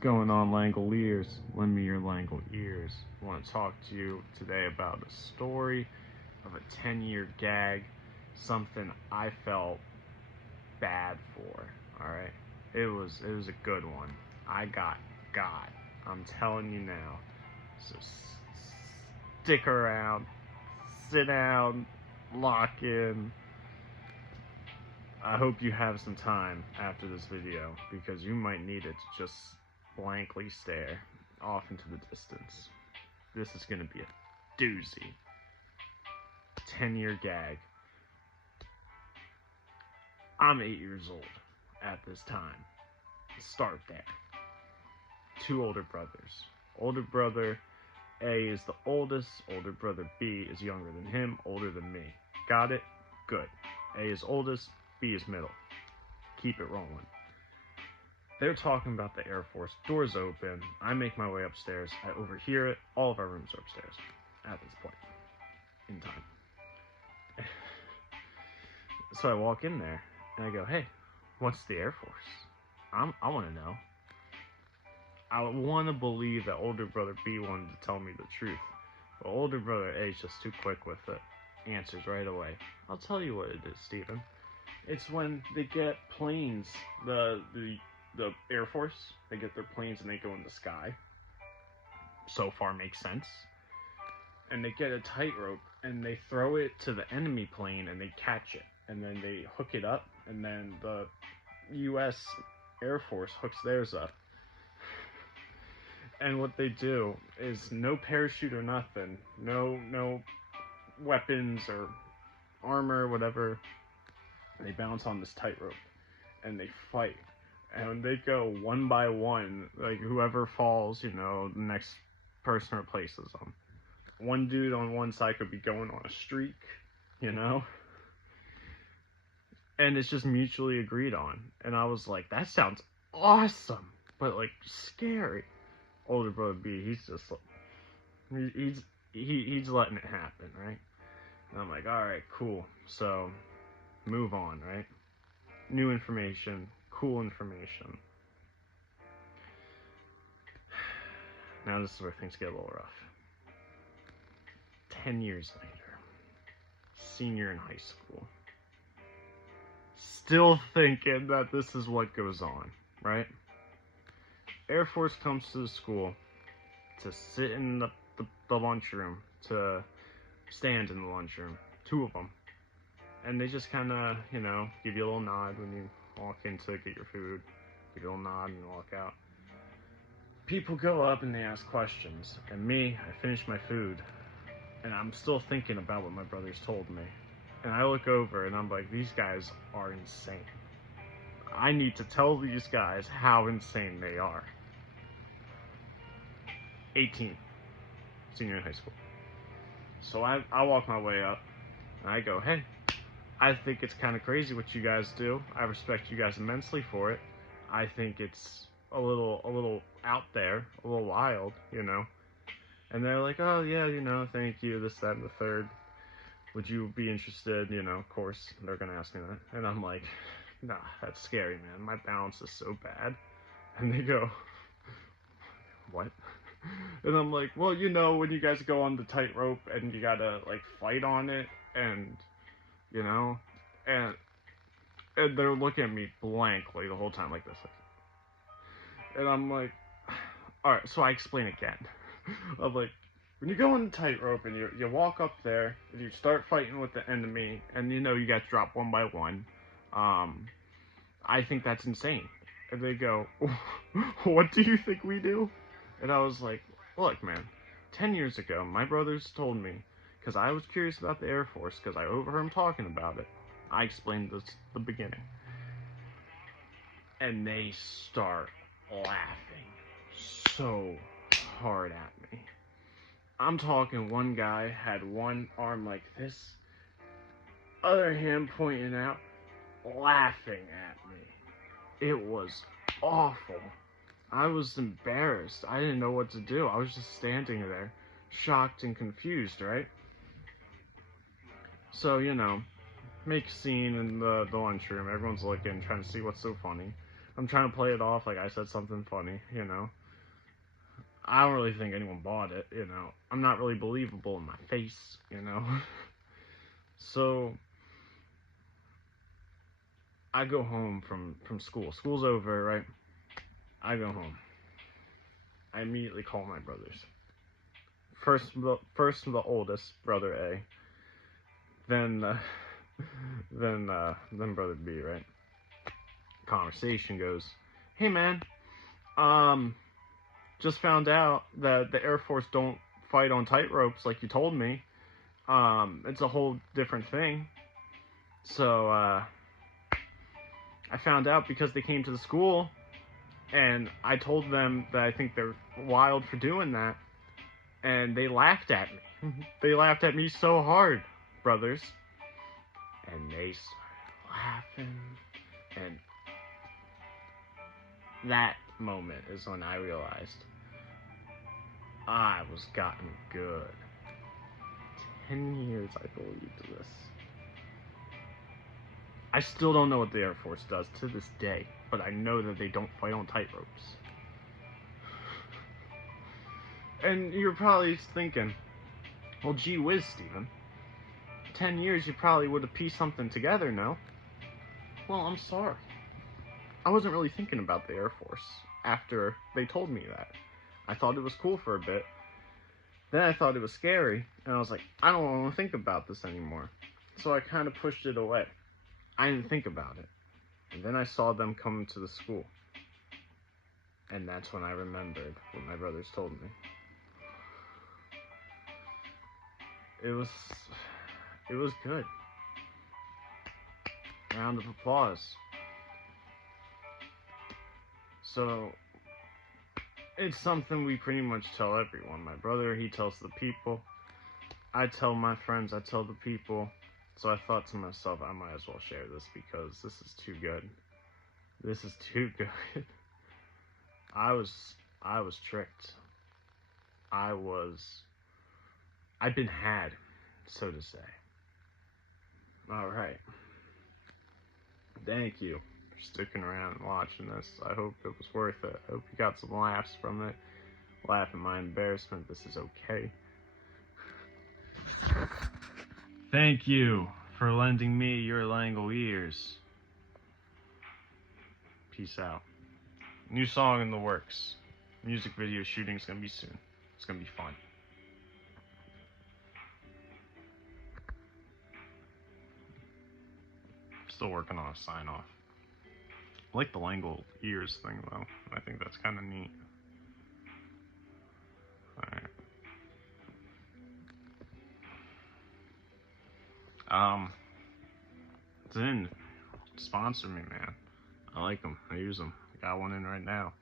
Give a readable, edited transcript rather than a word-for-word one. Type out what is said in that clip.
going on, Langoliers? Lend me your Langle ears. I want to talk to you today about a story of a 10-year gag, something I felt bad for. All right, it was a good one. I got. I'm telling you now. So stick around, sit down, lock in. I hope you have some time after this video because you might need it to just blankly stare off into the distance. This is going to be a doozy. 10-year gag. I'm 8 years old at this time. Start there. 2 older brothers. Older brother A is the oldest. Older brother B is younger than him, older than me. Got it? Good. A is oldest, B is middle. Keep it rolling. They're talking about the Air Force. Doors open. I make my way upstairs. I overhear it. All of our rooms are upstairs at this point in time. So I walk in there and I go, hey, what's the Air Force? I want to know. I want to believe that older brother B wanted to tell me the truth. But older brother A is just too quick with it. Answers right away. I'll tell you what it is, Stephen. It's when they get planes, the Air Force, they get their planes and they go in the sky. So far makes sense. And they get a tightrope and they throw it to the enemy plane and they catch it. And then they hook it up and then the US Air Force hooks theirs up. And what they do is no parachute or nothing, no weapons or armor, whatever. They bounce on this tightrope and they fight. And they go one by one, like whoever falls, the next person replaces them. One dude on one side could be going on a streak, And it's just mutually agreed on. And I was like, that sounds awesome, but like scary. Older brother B, he's just he's letting it happen, right? And I'm like, all right, cool. So move on, right? New information, cool information. Now this is where things get a little rough. 10 years later, senior in high school. Still thinking that this is what goes on, right? Air Force comes to the school to sit in the lunchroom, to stand in the lunchroom, 2 of them. And they just kind of, give you a little nod when you walk in to get your food, give you a little nod and you walk out. People go up and they ask questions, and me, I finish my food, and I'm still thinking about what my brothers told me. And I look over and I'm like, these guys are insane. I need to tell these guys how insane they are. 18, senior in high school. So I walk my way up and I go, hey, I think it's kind of crazy what you guys do. I respect you guys immensely for it. I think it's a little out there, a little wild, And they're like, oh yeah, thank you, this, that, and the third. Would you be interested? Of course, they're gonna ask me that. And I'm like, nah, that's scary, man. My balance is so bad. And they go, what? And I'm like, well, when you guys go on the tightrope and you gotta like fight on it, and and they're looking at me blankly the whole time like this. And I'm like, all right. So I explain again. I'm like, when you go on the tightrope and you walk up there and you start fighting with the enemy, and you guys drop one by one, I think that's insane. And they go, what do you think we do? And I was like, look, man, 10 years ago, my brothers told me, because I was curious about the Air Force, because I overheard them talking about it. I explained this at the beginning. And they start laughing so hard at me. I'm talking one guy had one arm like this, other hand pointing out, laughing at me. It was awful. I was embarrassed. I didn't know what to do. I was just standing there, shocked and confused, right? So, make a scene in the lunchroom. Everyone's looking, trying to see what's so funny. I'm trying to play it off like I said something funny, you know. I don't really think anyone bought it, you know. I'm not really believable in my face, you know. So I go home from school. School's over, right? I go home. I immediately call my brothers. First the oldest, brother A. Then then brother B, right? Conversation goes, "Hey man, just found out that the Air Force don't fight on tight ropes like you told me. It's a whole different thing. So I found out because they came to the school, and I told them that I think they're wild for doing that, and they laughed at me. They laughed at me so hard, brothers, and they started laughing, and that moment is when I realized I was gotten good. 10 years I believed this. I still don't know what the Air Force does to this day, but I know that they don't fight on tight ropes. And you're probably thinking, well, gee whiz, Steven. 10 years you probably would have pieced something together, no? Well, I'm sorry. I wasn't really thinking about the Air Force after they told me that. I thought it was cool for a bit. Then I thought it was scary, and I was like, I don't want to think about this anymore. So I kind of pushed it away. I didn't think about it. And then I saw them come to the school. And that's when I remembered what my brothers told me. It was good. Round of applause. So, it's something we pretty much tell everyone. My brother, he tells the people. I tell my friends, I tell the people. So I thought to myself, I might as well share this because this is too good. This is too good. I was tricked. I've been had, so to say. Alright. Thank you for sticking around and watching this. I hope it was worth it. I hope you got some laughs from it. Laugh at my embarrassment. This is okay. Thank you for lending me your Langle ears. Peace out. New song in the works. Music video shooting's gonna be soon. It's gonna be fun. Still working on a sign off. I like the Langle ears thing though. I think that's kind of neat. Alright. Zin, sponsor me, man. I like them. I use them. I got one in right now.